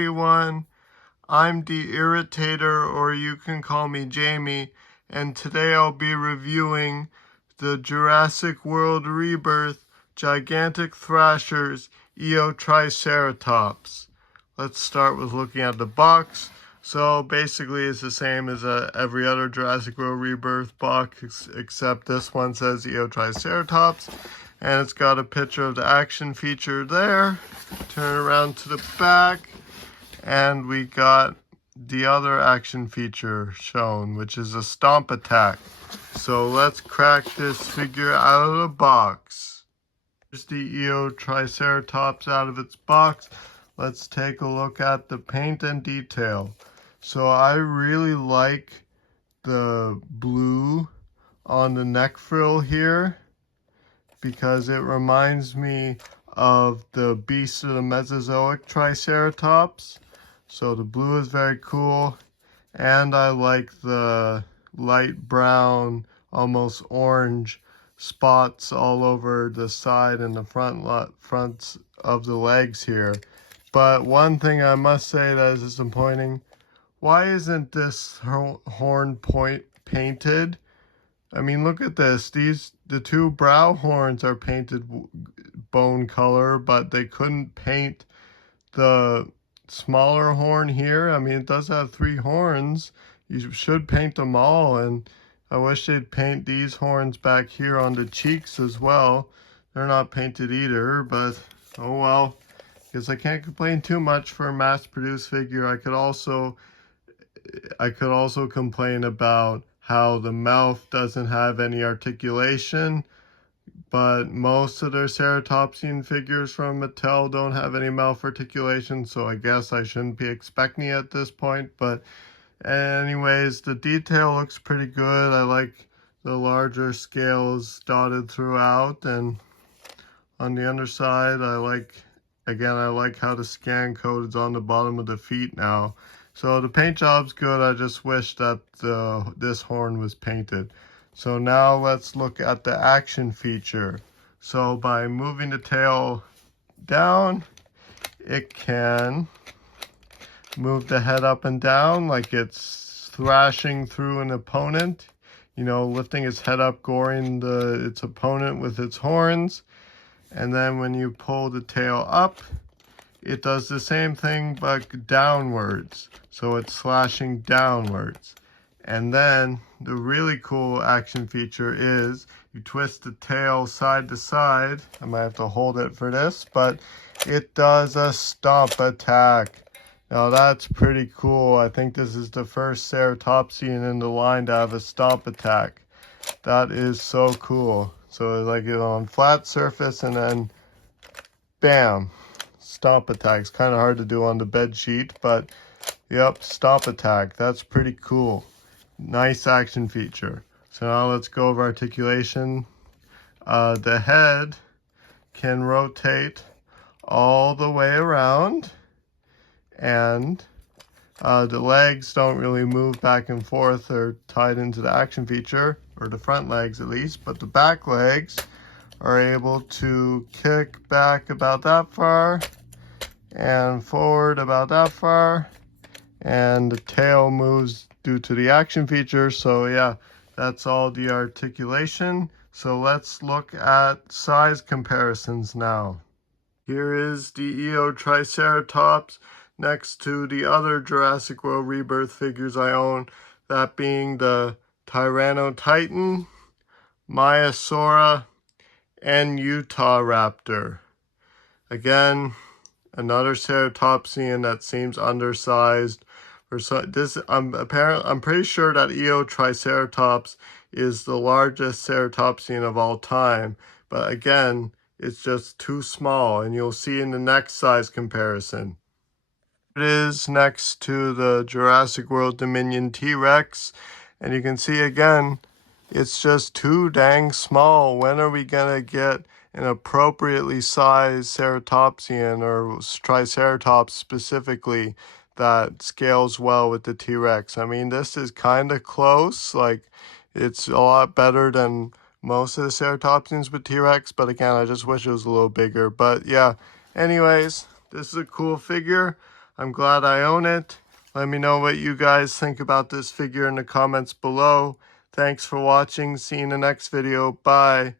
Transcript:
everyone, I'm the Irritator, or you can call me Jamie, and today I'll be reviewing the Jurassic World Rebirth Gigantic Thrashers Eotriceratops. Let's start with looking at the box. So basically it's the same as every other Jurassic World Rebirth box, except this one says Eotriceratops, and it's got a picture of the action feature there. Turn around to the back, and we got the other action feature shown, which is a stomp attack. So let's crack this figure out of the box. Here's the Eotriceratops out of its box. Let's take a look at the paint and detail. So I really like the blue on the neck frill here, because it reminds me of the beast of the Mesozoic Triceratops. So the blue is very cool, and I like the light brown, almost orange spots all over the side and the fronts of the legs here. But one thing I must say that is disappointing, why isn't this horn painted? I mean, look at this. The two brow horns are painted bone color, but they couldn't paint the smaller horn here. I mean, it does have 3 horns. You should paint them all, and I wish they'd paint these horns back here on the cheeks as well. They're not painted either, but oh well. Because I can't complain too much for a mass-produced figure. I could also complain about how the mouth doesn't have any articulation, but most of their ceratopsian figures from Mattel don't have any mouth articulation, so I guess I shouldn't be expecting it at this point. But anyways, the detail looks pretty good. I like the larger scales dotted throughout, and on the underside I like how the scan code is on the bottom of the feet now. So the paint job's good. I just wish that this horn was painted. So now let's look at the action feature. So by moving the tail down, it can move the head up and down like it's thrashing through an opponent, you know, lifting its head up, goring its opponent with its horns. And then when you pull the tail up, it does the same thing but downwards. So it's slashing downwards. And then the really cool action feature is you twist the tail side to side. I might have to hold it for this, but it does a stomp attack. Now that's pretty cool. I think this is the first ceratopsian in the line to have a stomp attack. That is so cool. So like on flat surface, and then bam, stomp attack. It's kind of hard to do on the bed sheet, but yep, stomp attack. That's pretty cool. Nice action feature. So now let's go over articulation. The head can rotate all the way around, and the legs don't really move back and forth. They're tied into the action feature, or the front legs at least, but the back legs are able to kick back about that far and forward about that far, and the tail moves due to the action feature. So yeah, that's all the articulation. So let's look at size comparisons now. Here is the Eotriceratops next to the other Jurassic World Rebirth figures I own, that being the Tyrannotitan, Maiasaura, and Utahraptor. Again, another ceratopsian that seems undersized. I'm pretty sure that Eotriceratops is the largest ceratopsian of all time, but again, it's just too small, and you'll see in the next size comparison. It is next to the Jurassic World Dominion T-Rex, and you can see again, it's just too dang small. When are we gonna get an appropriately sized ceratopsian, or Triceratops specifically, that scales well with the T-Rex? I mean, this is kind of close. Like, it's a lot better than most of the ceratopsians with T-Rex, but again, I just wish it was a little bigger. But yeah, anyways, this is a cool figure. I'm glad I own it. Let me know what you guys think about this figure in the comments below. Thanks for watching. See you in the next video. Bye.